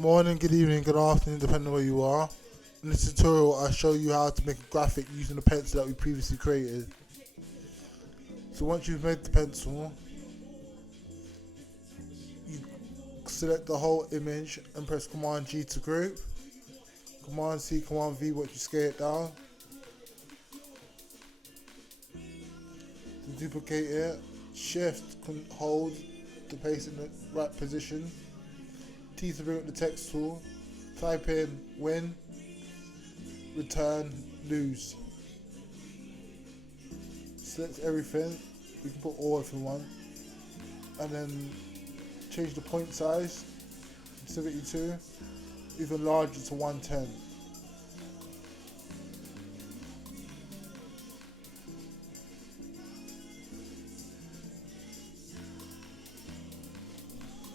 Morning, good evening, good afternoon, depending on where you are. In this tutorial, I'll show you how to make a graphic using the pencil that we previously created. So once you've made the pencil, you select the whole image and press Command G to group. Command C, Command V once you scale it down. To duplicate it, Shift, hold to place it in the right position. T to bring up the text tool. Type in win, return, lose. Select everything. You can put all if you want. And then change the point size to 72, even larger to 110.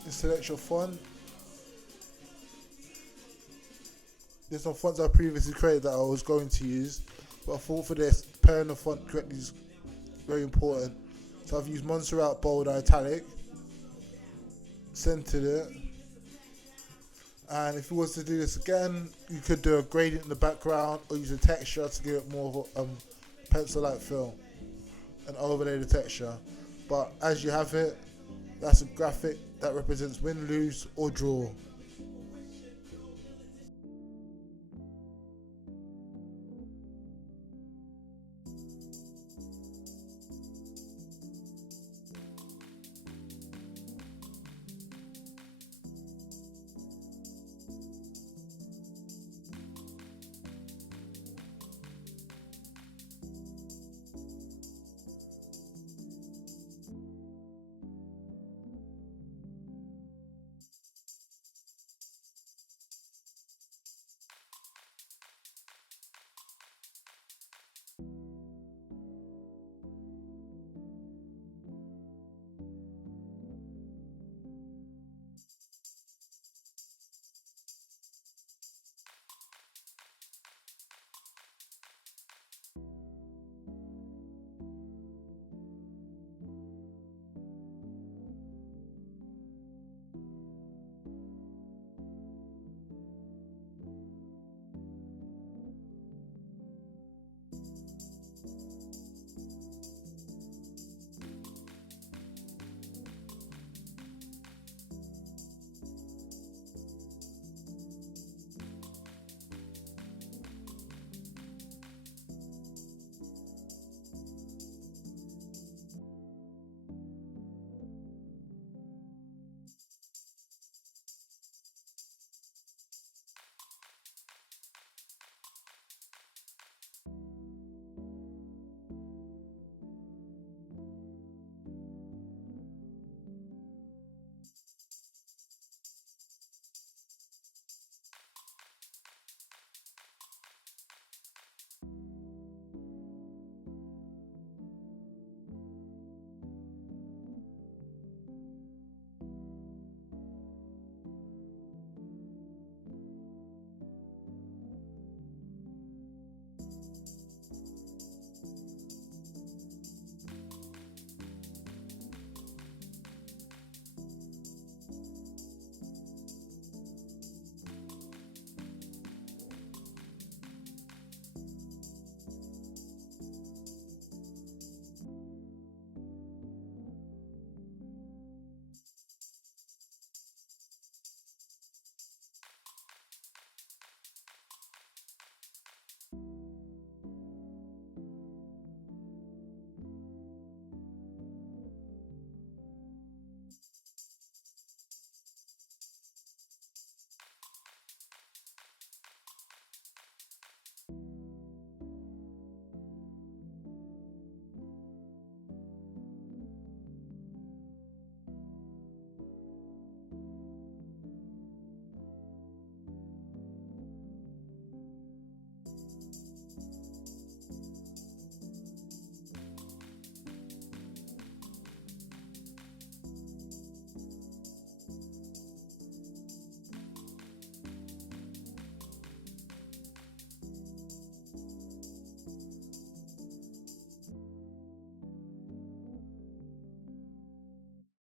And select your font. There's some fonts I previously created that I was going to use, but I thought for this, pairing the font correctly is very important. So I've used Montserrat Bold Italic, centered it, and if you was to do this again, you could do a gradient in the background or use a texture to give it more of a pencil-like feel and overlay the texture. But as you have it, that's a graphic that represents win, lose, or draw.